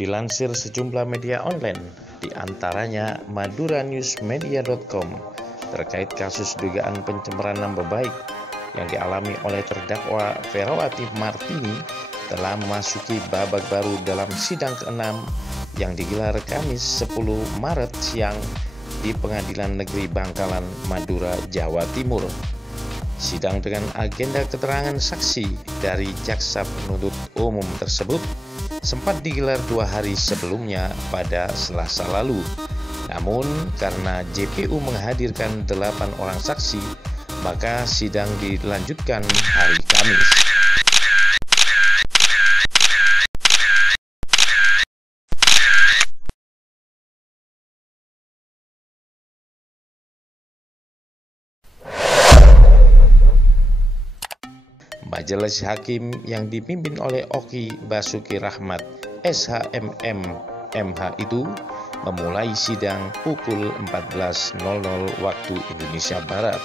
Dilansir sejumlah media online, diantaranya maduranewsmedia.com, terkait kasus dugaan pencemaran nama baik yang dialami oleh terdakwa Ferawati Martini telah memasuki babak baru dalam sidang ke-6 yang digelar Kamis 10 Maret siang di Pengadilan Negeri Bangkalan, Madura, Jawa Timur. Sidang dengan agenda keterangan saksi dari jaksa penuntut umum tersebut sempat digelar 2 hari sebelumnya pada Selasa lalu. Namun karena JPU menghadirkan 8 orang saksi, maka sidang dilanjutkan hari Kamis. Majelis Hakim yang dipimpin oleh Oki Basuki Rahmat SHMM MH itu memulai sidang pukul 14.00 waktu Indonesia Barat.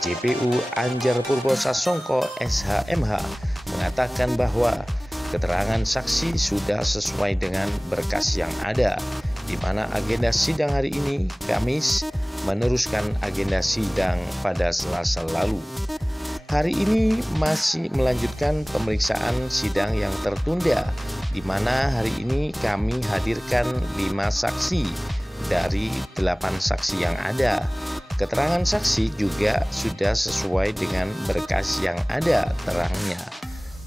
JPU Anjar Purbosasongko SHMH mengatakan bahwa keterangan saksi sudah sesuai dengan berkas yang ada, di mana agenda sidang hari ini Kamis meneruskan agenda sidang pada Selasa lalu. Hari ini masih melanjutkan pemeriksaan sidang yang tertunda, di mana hari ini kami hadirkan 5 saksi dari 8 saksi yang ada. Keterangan saksi juga sudah sesuai dengan berkas yang ada, terangnya.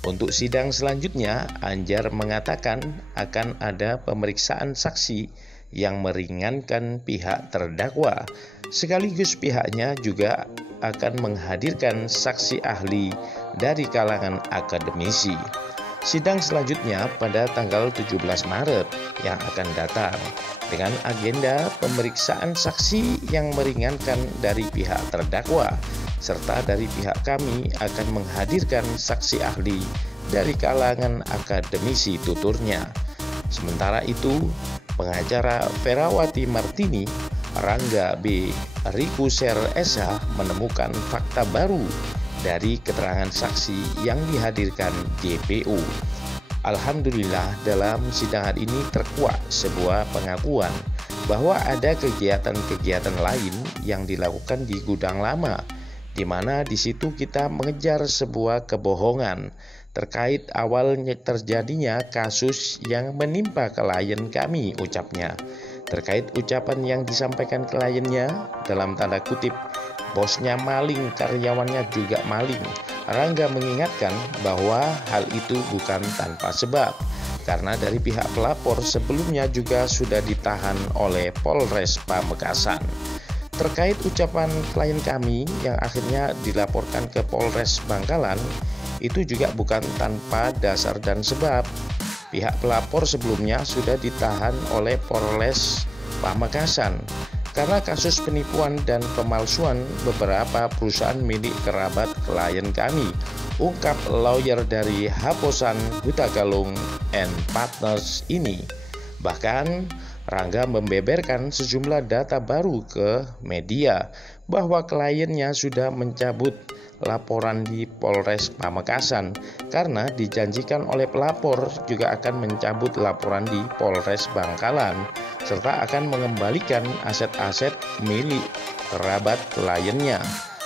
Untuk sidang selanjutnya, Anjar mengatakan akan ada pemeriksaan saksi yang meringankan pihak terdakwa, sekaligus pihaknya juga akan menghadirkan saksi ahli dari kalangan akademisi. Sidang selanjutnya pada tanggal 17 Maret yang akan datang dengan agenda pemeriksaan saksi yang meringankan dari pihak terdakwa, serta dari pihak kami akan menghadirkan saksi ahli dari kalangan akademisi, tuturnya. Sementara itu, pengacara Ferawati Martini, Rangga B. Rikuser SH, menemukan fakta baru dari keterangan saksi yang dihadirkan JPU. Alhamdulillah, dalam sidang hari ini terkuak sebuah pengakuan bahwa ada kegiatan-kegiatan lain yang dilakukan di gudang lama, di mana di situ kita mengejar sebuah kebohongan terkait awalnya terjadinya kasus yang menimpa klien kami, ucapnya. Terkait ucapan yang disampaikan kliennya, dalam tanda kutip, bosnya maling, karyawannya juga maling, Rangga mengingatkan bahwa hal itu bukan tanpa sebab, karena dari pihak pelapor sebelumnya juga sudah ditahan oleh Polres Pamekasan. Terkait ucapan klien kami yang akhirnya dilaporkan ke Polres Bangkalan, itu juga bukan tanpa dasar dan sebab. Pihak pelapor sebelumnya sudah ditahan oleh Polres Pamekasan karena kasus penipuan dan pemalsuan beberapa perusahaan milik kerabat klien kami, ungkap lawyer dari Haposan Hutagalung and Partners ini. Bahkan Rangga membeberkan sejumlah data baru ke media bahwa kliennya sudah mencabut laporan di Polres Pamekasan karena dijanjikan oleh pelapor juga akan mencabut laporan di Polres Bangkalan serta akan mengembalikan aset-aset milik kerabat kliennya.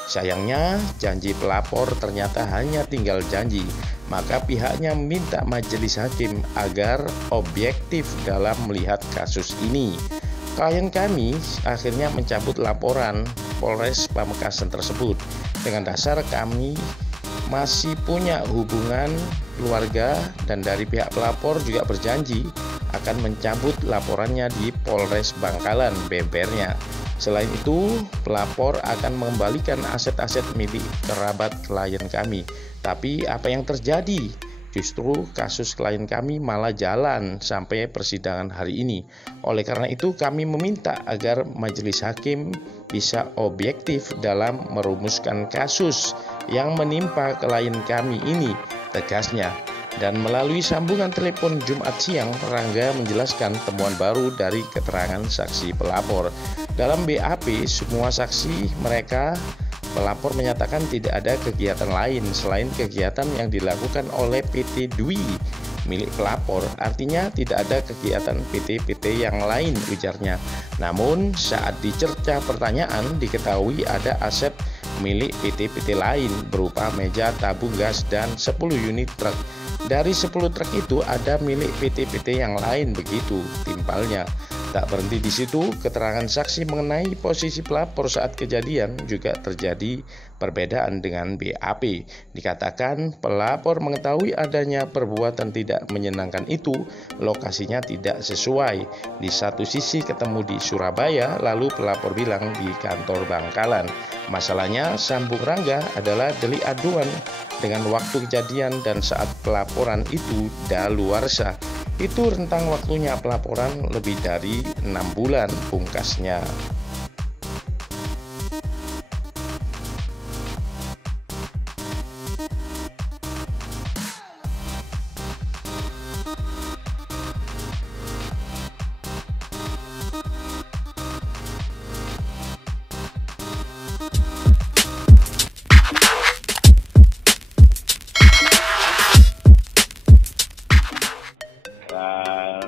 Sayangnya janji pelapor ternyata hanya tinggal janji, maka pihaknya meminta majelis hakim agar objektif dalam melihat kasus ini. Klien kami akhirnya mencabut laporan Polres Pamekasan tersebut dengan dasar kami masih punya hubungan keluarga, dan dari pihak pelapor juga berjanji akan mencabut laporannya di Polres Bangkalan, bebernya. Selain itu, pelapor akan mengembalikan aset-aset milik kerabat klien kami. Tapi apa yang terjadi? Justru kasus klien kami malah jalan sampai persidangan hari ini. Oleh karena itu kami meminta agar majelis hakim bisa objektif dalam merumuskan kasus yang menimpa klien kami ini, tegasnya. Dan melalui sambungan telepon Jumat siang, Rangga menjelaskan temuan baru dari keterangan saksi pelapor. Dalam BAP, semua saksi mereka pelapor menyatakan tidak ada kegiatan lain selain kegiatan yang dilakukan oleh PT Dwi milik pelapor, artinya tidak ada kegiatan PT-PT yang lain, ujarnya. Namun saat dicerca pertanyaan diketahui ada aset milik PT-PT lain berupa meja tabung gas dan 10 unit truk. Dari 10 truk itu ada milik PT-PT yang lain, begitu timpalnya. Tak berhenti di situ, keterangan saksi mengenai posisi pelapor saat kejadian juga terjadi perbedaan dengan BAP. Dikatakan pelapor mengetahui adanya perbuatan tidak menyenangkan itu, lokasinya tidak sesuai. Di satu sisi ketemu di Surabaya, lalu pelapor bilang di kantor Bangkalan. Masalahnya, sambung Rangga adalah delik aduan dengan waktu kejadian dan saat pelaporan itu daluarsa. Itu rentang waktunya pelaporan lebih dari 6 bulan, pungkasnya.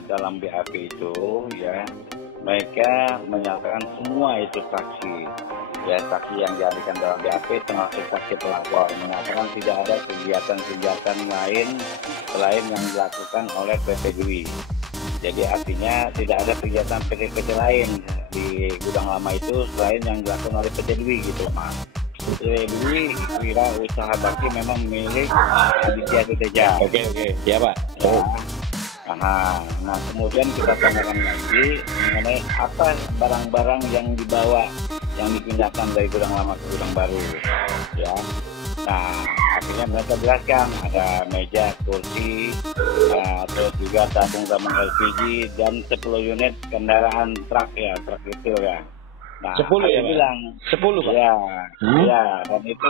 Dalam BAP itu ya mereka menyatakan semua itu saksi ya, saksi yang dihadirkan dalam BAP termasuk saksi pelapor menyatakan tidak ada kegiatan-kegiatan lain selain yang dilakukan oleh PT Dwi. Jadi artinya tidak ada kegiatan PT-PT lain di gudang lama itu selain yang dilakukan oleh PT Dwi gitu Mas. PT Dwi kira usaha bakti memang milik Aditya Suteja. Oke, ya Pak. Nah, kemudian kita tanyakan lagi mengenai apa barang-barang yang dibawa, yang dipindahkan dari gudang lama ke gudang baru, ya. Nah, akhirnya mereka jelaskan ada meja, kursi, terus juga tabung-tabung LPG dan 10 unit kendaraan truk ya, truk kecil ya. Nah, 10 ya, Pak? bilang 10 Pak? Ya, ya, dan itu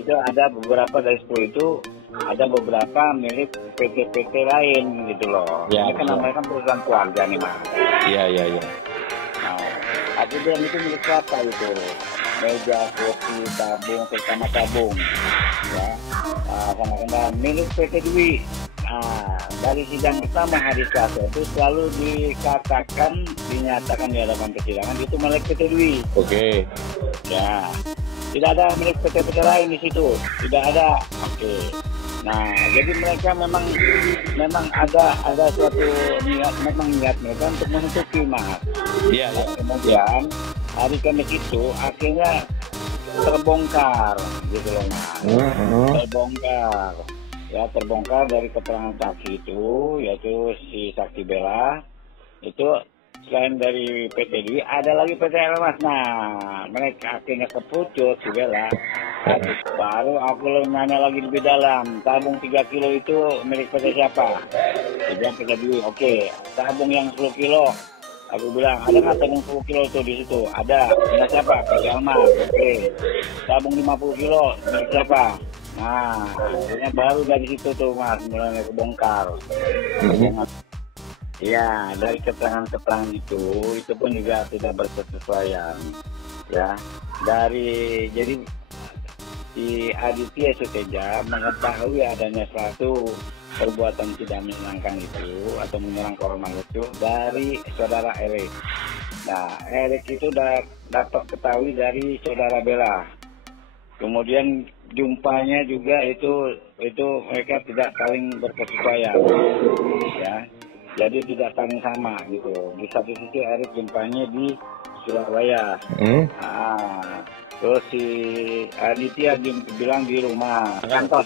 itu ada beberapa dari 10 itu ada beberapa milik PT-PT lain gitu loh. Ya, ini kan namanya kan perusahaan keluarga nih Mas. Iya. Nah, APBN itu milik siapa itu? Meja, kursi, tabung, terutama tabung, ya, sama kendaraan milik PT Dwi. Nah, dari sidang pertama hari Selasa itu selalu dinyatakan di hadapan persidangan itu milik PT Dwi. Oke. Ya, tidak ada milik PT-PT lain di situ, tidak ada. Oke. Nah, jadi mereka memang ada suatu niat mereka untuk menutupi Mas. Iya. Kemudian hari Kamis itu akhirnya terbongkar gitu loh Mas. Terbongkar dari keterangan saksi itu, yaitu si saksi Bella itu. Selain dari PT Dwi, ada lagi PT Elmas. Nah, mereka akhirnya kepucuk si Bella. Baru aku nanya lagi lebih dalam. Tabung 3 kilo itu milik PT siapa? Dia bilang PT Dwi. Oke, tabung yang 10 kilo. Aku bilang, ada nggak tabung 10 kilo tuh di situ? Ada. Milik siapa? PT Elmas. Oke. Tabung 50 kilo milik siapa? Nah, akhirnya baru dari situ tuh Mas, mulai kebongkar. Ya, dari keterangan-keterangan itu pun juga tidak berkesesuaian, ya. Jadi si Aditya Suteja mengetahui adanya suatu perbuatan tidak menyenangkan itu atau menyerang korban itu dari saudara Erik. Nah, Erik itu dapat ketahui dari saudara Bella. Kemudian jumpanya juga itu mereka tidak saling berkesesuaian, ya. Jadi tidak saling sama gitu. Di satu sisi Erik jumpanya di Surabaya. Terus si Aditya bilang di rumah. Kantor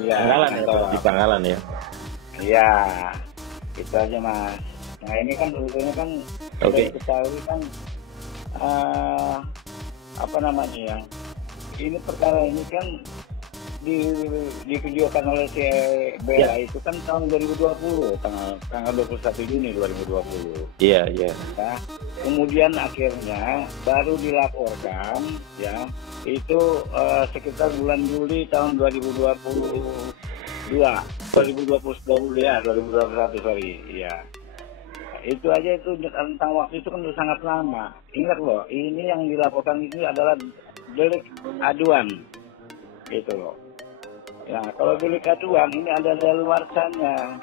ya. Di Pangkalan ya. Iya. Itu aja Mas. Nah ini kan sebetulnya kan sudah diketahui kan apa namanya ya. Ini perkara ini kan divideokan oleh si Bella itu kan tahun 2020 tanggal 21 Juni 2020. Iya. Ya, kemudian akhirnya baru dilaporkan ya itu sekitar bulan Juli tahun 2021 sorry ya. Itu aja itu tentang waktu itu kan sudah sangat lama. Ingat loh, ini yang dilaporkan itu adalah delik aduan gitu loh. Ya, kalau delik aduan ini ada daluarsanya.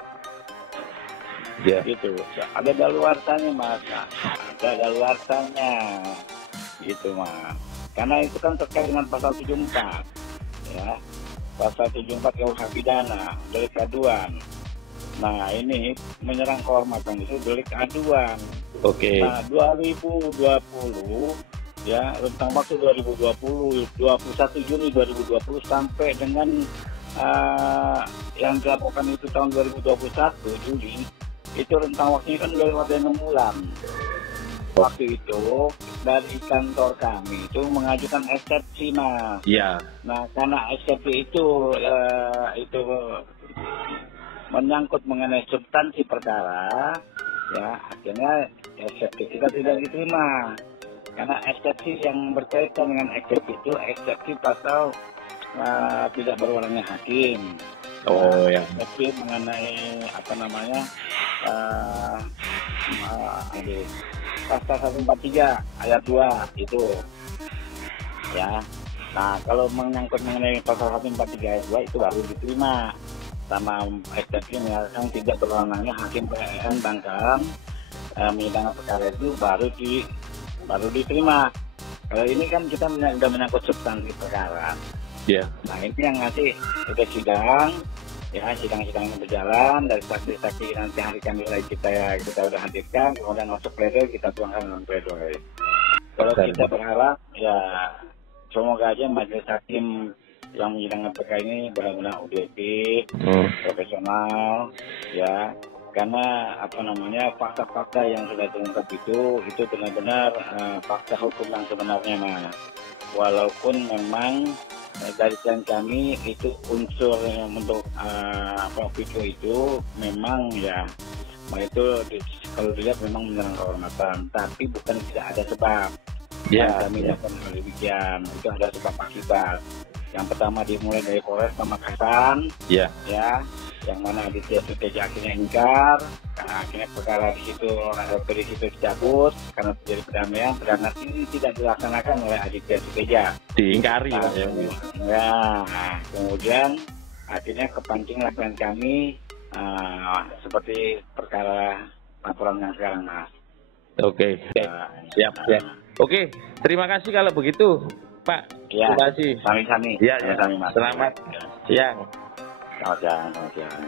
Ya. Gitu. Ada daluarsanya, Mas. Ada daluarsanya. Gitu, Mas. Karena itu kan terkait dengan pasal 74. Ya. Pasal 74 KUH pidana, delik aduan. Nah, ini menyerang kehormatan itu delik aduan. Oke. Nah, 2020 ya, rentang waktu 2020, 21 Juni 2020 sampai dengan yang dilakukan itu tahun 2021 Juli, itu rentang waktunya kan udah lewat 6 bulan. Waktu itu dari kantor kami itu mengajukan eksepsi, Mas. Iya. Nah, karena eksepsi itu menyangkut mengenai substansi perkara, ya akhirnya eksepsi kita tidak diterima. Karena eksepsi yang berkaitan dengan eksepsi itu eksepsi pasal tidak berwenangnya hakim. Oh ya. Eksepsi mengenai pasal 143 ayat 2 itu. Ya. Nah, kalau menyangkut mengenai pasal 143 ayat 2 itu baru diterima. Sama eksepsi yang tidak berwenangnya hakim PN Bangkalan menyidangkan perkara itu baru diterima. Kalau ini kan kita sudah menyangkut substansi perkara. Iya. Nah, ini yang nanti udah sidang, ya sidang-sidangnya berjalan, dari saksi-saksi nanti hari Kamis lagi kita udah hadirkan, kemudian masuk pledoi kita tuangkan dalam pledoi. Kalau kita berharap ya semoga aja majelis hakim yang menyidangkan perkara ini benar-benar objektif, profesional, ya. Karena fakta-fakta yang sudah terungkap itu benar-benar fakta hukum yang sebenarnya, Mas. Walaupun memang dari klien kami itu unsur untuk video itu memang ya, itu kalau dilihat memang menyerang kehormatan, tapi bukan tidak ada sebab. Ya. Kami lakukan demikian, itu ada sebab akibat. Yang pertama dimulai dari Polres Pamekasan, ya, yang mana Aditya Suteja akhirnya ingkar, karena akhirnya perkara di situ dicabut karena terjadi perdamaian. Perdamaian ini tidak dilaksanakan oleh Aditya Suteja, diingkari. Kemudian akhirnya kepancing laporan kami seperti perkara laporan yang sekarang, Mas. Oke. Siap. Oke, terima kasih kalau begitu, Pak. Ya, terima kasih. Sami-sami. Ya. Sami-sami, Mas. Selamat siang. Selamat siang.